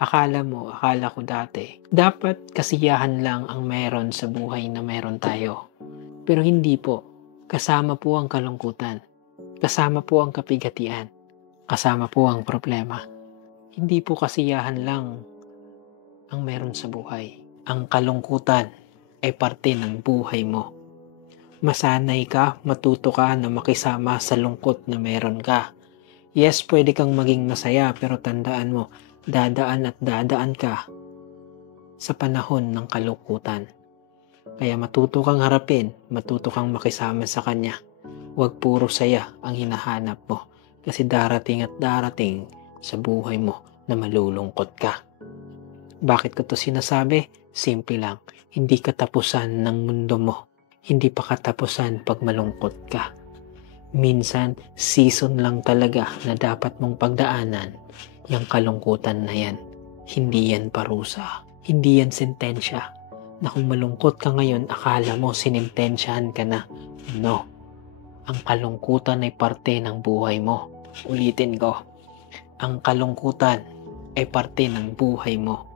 Akala ko dati, dapat kasiyahan lang ang meron sa buhay na meron tayo. Pero hindi po. Kasama po ang kalungkutan. Kasama po ang kapigatian. Kasama po ang problema. Hindi po kasiyahan lang ang meron sa buhay. Ang kalungkutan ay parte ng buhay mo. Masanay ka, matuto ka na makisama sa lungkot na meron ka. Yes, pwede kang maging masaya pero tandaan mo, dadaan at dadaan ka sa panahon ng kalungkutan. Kaya matuto kang harapin, matuto kang makisama sa kanya. Huwag puro saya ang hinahanap mo kasi darating at darating sa buhay mo na malulungkot ka. Bakit ko to sinasabi? Simple lang, hindi katapusan ng mundo mo. Hindi pa katapusan pag malungkot ka. Minsan, season lang talaga na dapat mong pagdaanan yung kalungkutan na yan. Hindi yan parusa. Hindi yan sentensya. Na kung malungkot ka ngayon, akala mo sinintensyahan ka na. No. Ang kalungkutan ay parte ng buhay mo. Ulitin ko. Ang kalungkutan ay parte ng buhay mo.